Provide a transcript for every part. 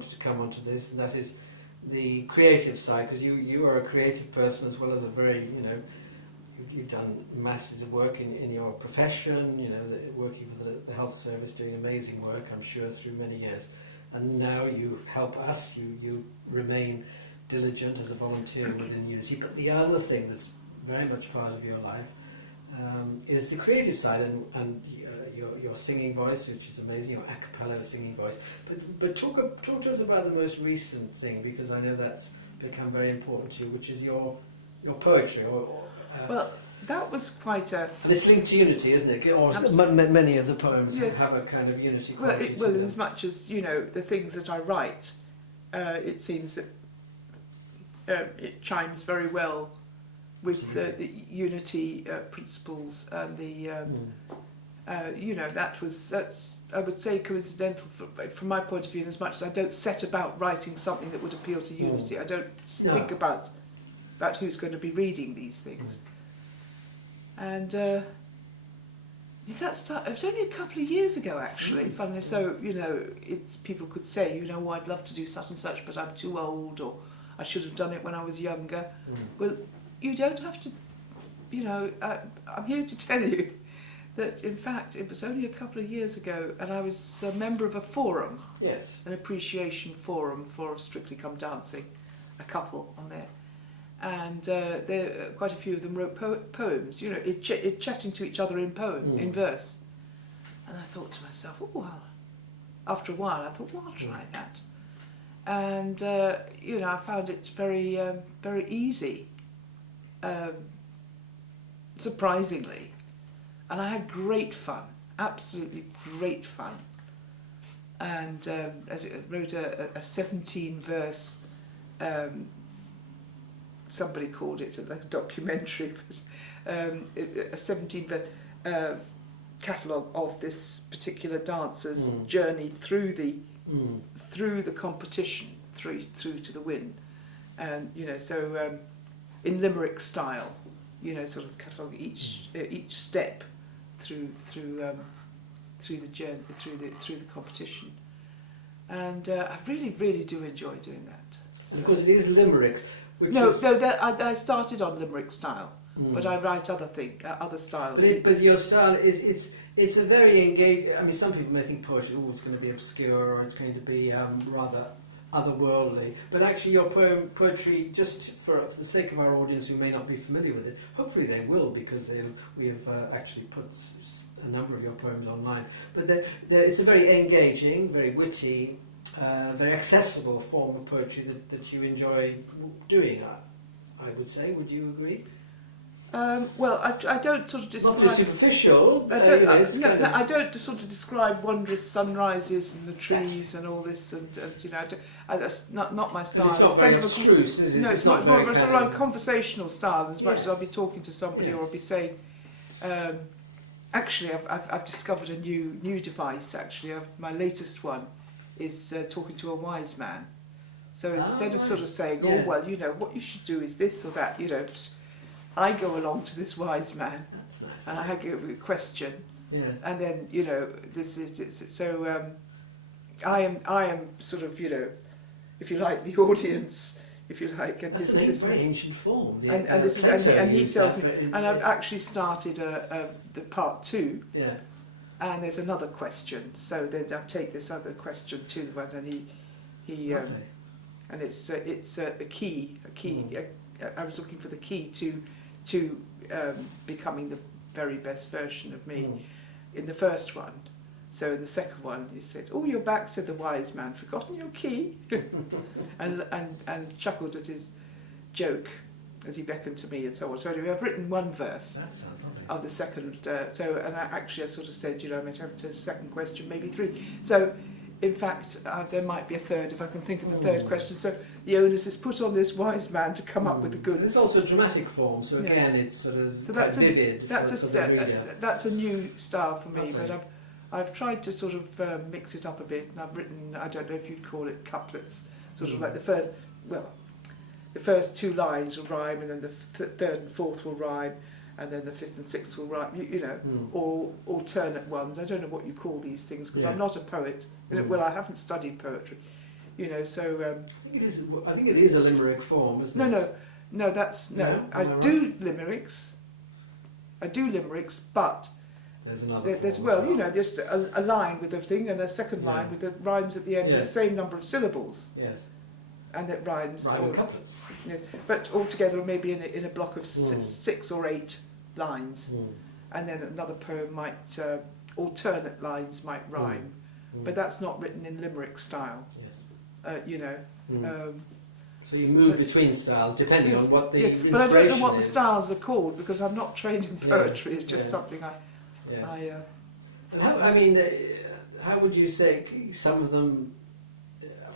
wanted to come onto this, and that is the creative side, because you are a creative person as well as a very, you've done masses of work in your profession, working for the health service, doing amazing work, I'm sure, through many years. And now you help us, you remain diligent as a volunteer within Unity. But the other thing that's very much part of your life is the creative side, and your singing voice, which is amazing, your a cappella singing voice. But talk to us about the most recent thing, because I know that's become very important to you, which is your poetry. Well, that was quite a... And it's linked to Unity, isn't it? Or many of the poems have a kind of Unity quality. Well, as much as, the things that I write, it seems that it chimes very well with the Unity principles and the... that's I would say coincidental from my point of view, in as much as I don't set about writing something that would appeal to Unity. I don't think about who's going to be reading these things. And it was only a couple of years ago, actually. Funnily, so it's people could say, I'd love to do such and such, but I'm too old, or I should have done it when I was younger. Well, you don't have to. I'm here to tell you that, in fact, it was only a couple of years ago, and I was a member of a forum, an appreciation forum for Strictly Come Dancing, a couple on there. And quite a few of them wrote poems, chatting to each other in in verse. And I thought to myself, after a while, I thought, I'll try that. And, I found it very, very easy, surprisingly. And I had great fun, absolutely great fun. And as it wrote a 17-verse... somebody called it like a documentary, but a 17-verse catalogue of this particular dancer's journey through the competition, through to the win, and so in limerick style, sort of catalogue each step through the journey, through the competition, and I really do enjoy doing that. So, because it is limericks. I started on limerick style, but I write other styles. But your style it's a very engaged. I mean, some people may think poetry, it's going to be obscure, or it's going to be rather otherworldly. But actually, your poetry, just for the sake of our audience who may not be familiar with it, hopefully they will, because we have actually put a number of your poems online. But it's a very engaging, very witty, very accessible form of poetry that you enjoy doing, I would say. Would you agree? Well, I don't sort of describe... Not very superficial. I don't sort of describe wondrous sunrises and the trees and all this, and that's not my style. But it's not very abstruse, is it? No, it's not more of a sort of conversational style, as much as I'll be talking to somebody, or I'll be saying... actually, I've discovered a new device, actually. My latest one is talking to a wise man. So instead of sort of saying, what you should do is this or that, I go along to this wise man. That's nice. And I give a question. Yes. And then, this is so I am sort of, if you like, the audience, if you like. And that's a very ancient form. And he tells me, and I've actually started the part 2. Yeah. And there's another question, so then I take this other question to the one, and he and it's a key. I was looking for the key to becoming the very best version of me in the first one. So in the second one, he said, "Oh, you're back," said the wise man. "Forgotten your key?" and chuckled at his joke as he beckoned to me and so on. So anyway, I've written one verse of the second. And I sort of said, I might have a second question, maybe 3. So, in fact, there might be a third if I can think of a third question. So the onus is put on this wise man to come up with the goods. It's also a dramatic form, so again, it's sort of quite vivid. That's a new style for me, but I've tried to sort of mix it up a bit, and I've written, I don't know if you'd call it couplets, sort of like the first 2 lines will rhyme, and then the third and fourth will rhyme, and then the 5th and 6th will rhyme, or alternate ones. I don't know what you call these things, because I'm not a poet. Well, I haven't studied poetry. You know, so... I think it is a limerick form, isn't it? No, that's... No, I do limericks. I do limericks, but... There's another there's form well, as you know, just a line with a thing and a second line with the rhymes at the end with the same number of syllables. Yes. And it rhymes. Rhyming couplets. Yeah, but altogether maybe in a block of 6 or 8 lines. And then another poem might, alternate lines might rhyme. But that's not written in limerick style. Yes. You know. So you move between styles depending on what the inspiration is. But I don't know what the styles are called because I'm not trained in poetry. It's just something and how would you say some of them,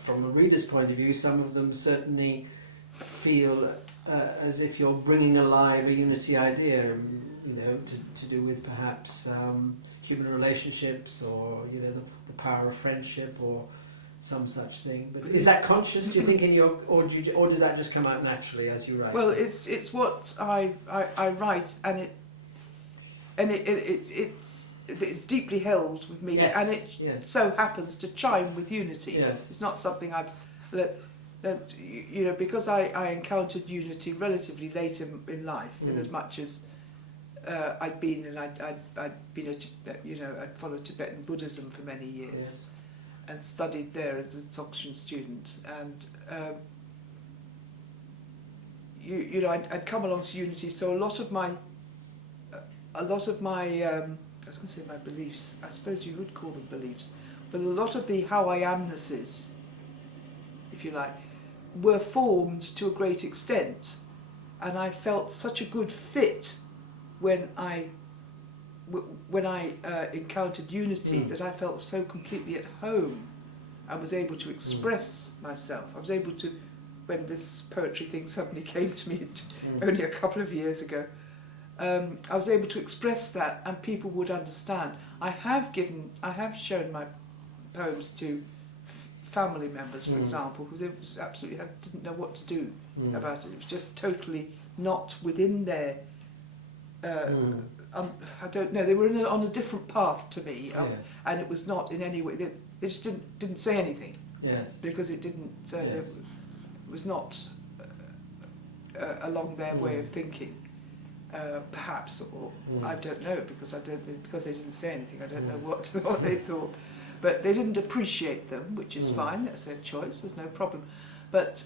from a reader's point of view, some of them certainly feel as if you're bringing alive a unity idea, you know, to do with perhaps human relationships, or you know, the power of friendship, or some such thing. But is that conscious, do you think, in your, or does that just come out naturally as you write? Well, it's what I write, and it's deeply held with me, and it so happens to chime with unity. Yes. It's not something that you know, because I encountered unity relatively late in life, in as much as I'd been I'd followed Tibetan Buddhism for many years, and studied there as a Dzogchen student, and you know, I'd come along to unity, so a lot of my I was going to say my beliefs, I suppose you would call them beliefs, but a lot of the how I amnesses, if you like, were formed to a great extent, and I felt such a good fit when I encountered unity that I felt so completely at home and was able to express myself. I was able to, when this poetry thing suddenly came to me only a couple of years ago, I was able to express that and people would understand. I have shown my poems to family members, for example, who absolutely didn't know what to do about it. It was just totally not within their... I don't know. They were on a different path to me, and it was not in any way. They just didn't say anything. Yes. Because it didn't. It was not along their way of thinking. Perhaps, or I don't know, because they didn't say anything. I don't know what they thought, but they didn't appreciate them, which is fine. That's their choice. There's no problem. But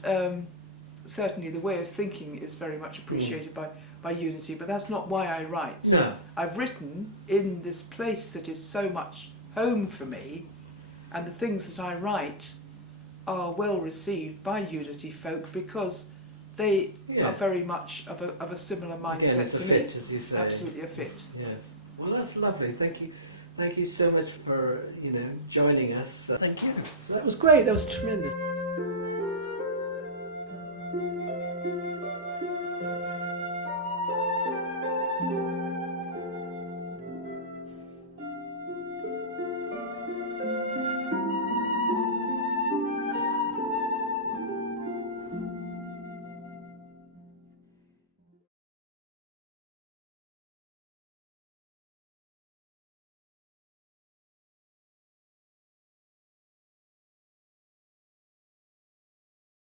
certainly, the way of thinking is very much appreciated by unity. But that's not why I write. No. I've written in this place that is so much home for me, and the things that I write are well received by unity folk because they are very much of a similar mindset to me. Fit, as you say. Absolutely a fit. Yes. Well, that's lovely. Thank you so much for joining us. Thank you. That was great. That was tremendous.